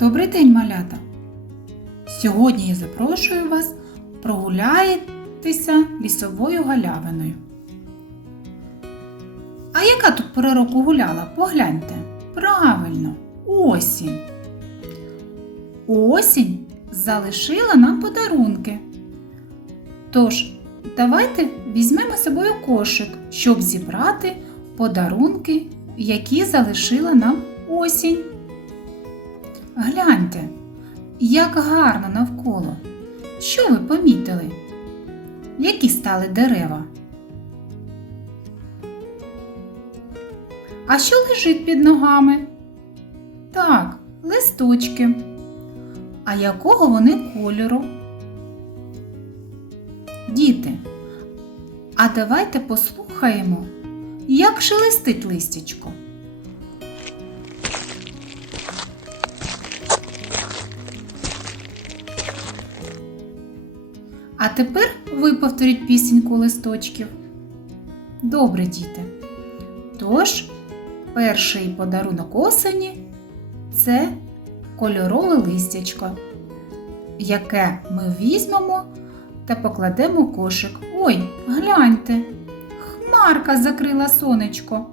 Добрий день, малята! Сьогодні я запрошую вас прогуляйтеся лісовою галявиною. А яка тут пора року гуляла? Погляньте. Правильно, осінь. Осінь залишила нам подарунки. Тож, давайте візьмемо з собою кошик, щоб зібрати подарунки, які залишила нам осінь. Гляньте, як гарно навколо. Що ви помітили? Які стали дерева? А що лежить під ногами? Так, листочки. А якого вони кольору? Діти, а давайте послухаємо, як шелестить листячко. А тепер ви повторіть пісеньку листочків. Добре, діти. Тож, перший подарунок осені це кольорове листячко, яке ми візьмемо та покладемо кошик. Ой, гляньте, хмарка закрила сонечко.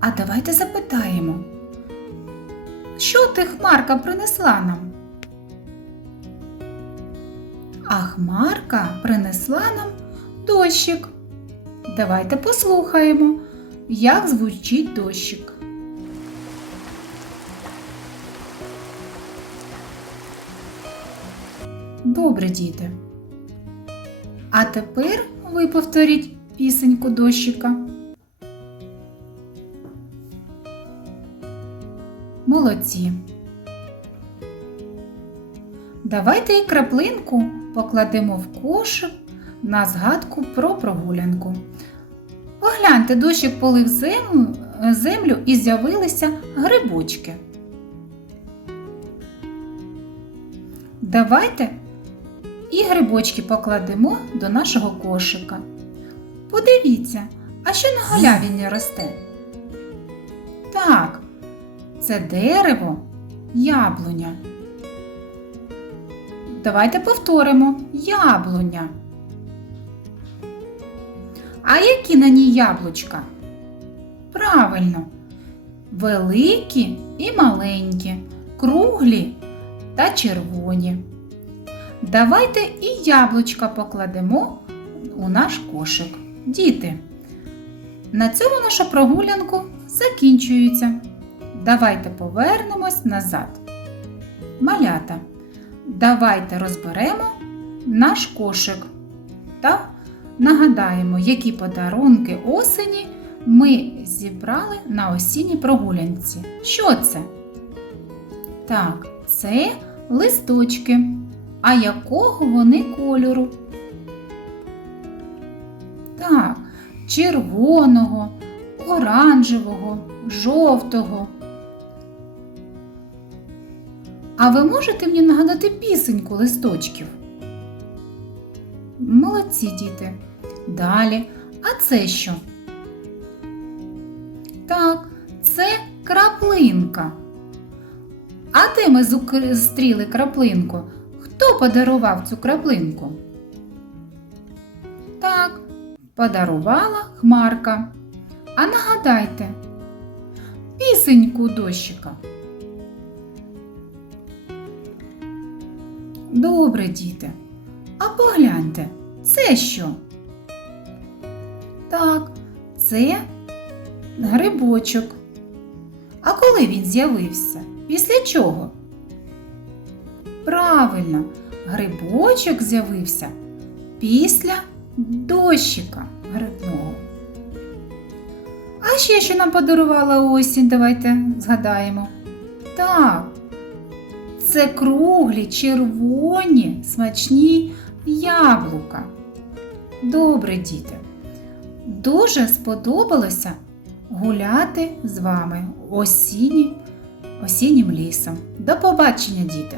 А давайте запитаємо, що ти хмарка принесла нам? А хмарка принесла нам дощик. Давайте послухаємо, як звучить дощик. Добре, діти. А тепер ви повторіть пісеньку дощика. Молодці. Давайте і краплинку покладемо в кошик на згадку про прогулянку. Погляньте, дощик полив землю, землю і з'явилися грибочки. Давайте і грибочки покладемо до нашого кошика. Подивіться, а що на галявині росте? Так, це дерево яблуня. Давайте повторимо яблуня. А які на ній яблучка? Правильно, великі і маленькі, круглі та червоні. Давайте і яблучка покладемо у наш кошик. Діти, на цьому наша прогулянку закінчується. Давайте повернемось назад. Малята. Давайте розберемо наш кошик та нагадаємо, які подарунки осені ми зібрали на осінній прогулянці. Що це? Так, це листочки. А якого вони кольору? Так, червоного, оранжевого, жовтого. А ви можете мені нагадати пісеньку листочків? Молодці діти. Далі. А це що? Так, це краплинка. А де ми зустріли краплинку? Хто подарував цю краплинку? Так, подарувала хмарка. А нагадайте, пісеньку дощика. Добре, діти. А погляньте, це що? Так, це грибочок. А коли він з'явився? Після чого? Правильно, грибочок з'явився після дощика грибного. А ще що нам подарувала осінь, давайте згадаємо. Так, це круглі, червоні, смачні яблука. Добре, діти. Дуже сподобалося гуляти з вами осіннім, осіннім лісом. До побачення, діти!